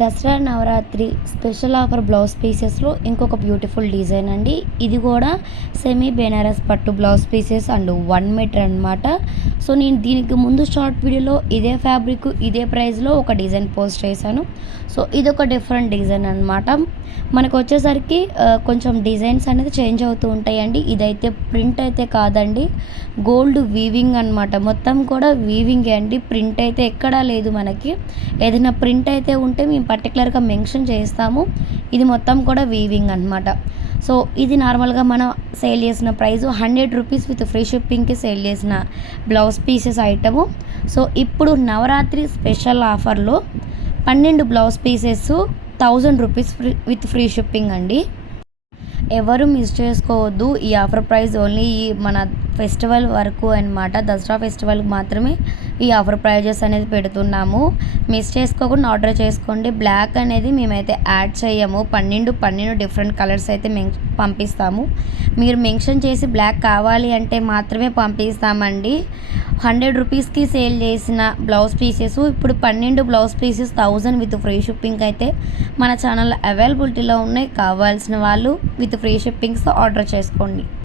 Dasara Navratri special offer blouse పీసెస్లో ఇంకొక beautiful design అండి. ఇది కూడా సెమీ బెనారస్ పట్టు బ్లౌజ్ పీసెస్ అండ్ 1 మీటర్ అనమాట. సో నేను దీనికి ముందు షార్ట్ వీడియోలో ఇదే ఫ్యాబ్రిక్ ఇదే ప్రైస్లో ఒక డిజైన్ పోస్ట్ చేశాను. సో ఇదొక డిఫరెంట్ డిజైన్ అనమాట. మనకు వచ్చేసరికి కొంచెం డిజైన్స్ అనేది చేంజ్ అవుతూ ఉంటాయండి. ఇదైతే ప్రింట్ అయితే కాదండి, గోల్డ్ వీవింగ్ అనమాట. మొత్తం కూడా వీవింగ్ అండి, ప్రింట్ అయితే ఎక్కడా లేదు. మనకి ఏదైనా ప్రింట్ అయితే ఉంటే మేము పర్టికులర్గా మెన్షన్ చేస్తాము. ఇది మొత్తం కూడా వీవింగ్ అనమాట. సో ఇది నార్మల్గా మనం సేల్ చేసిన ప్రైస్ 100 రూపీస్ విత్ ఫ్రీ షిప్పింగ్కి సేల్ చేసిన బ్లౌజ్ పీసెస్ ఐటము. సో ఇప్పుడు నవరాత్రి స్పెషల్ ఆఫర్లో 12 blouse pieces 1000 rupees with free shipping అండి. ఎవరు మిస్ చేసుకోవద్దు. ఈ ఆఫర్ ప్రైస్ ఓన్లీ ఈ మన ఫెస్టివల్ వరకు అనమాట. దసరా ఫెస్టివల్కి మాత్రమే ఈ ఆఫర్ ప్రైజెస్ అనేది పెడుతున్నాము. మిస్ చేసుకోకుండా ఆర్డర్ చేసుకోండి. బ్లాక్ అనేది మేమైతే యాడ్ చేయము. 12 డిఫరెంట్ కలర్స్ అయితే పంపిస్తాము. మీరు మెన్షన్ చేసి బ్లాక్ కావాలి అంటే మాత్రమే పంపిస్తామండి. 100 రూపీస్కి సేల్ చేసిన బ్లౌజ్ పీసెస్ ఇప్పుడు 12 blouse pieces 1000 with free shipping అయితే మన ఛానల్లో అవైలబిలిటీలో ఉన్నాయి. కావాల్సిన వాళ్ళు విత్ ఫ్రీ షిప్పింగ్స్ ఆర్డర్ చేసుకోండి.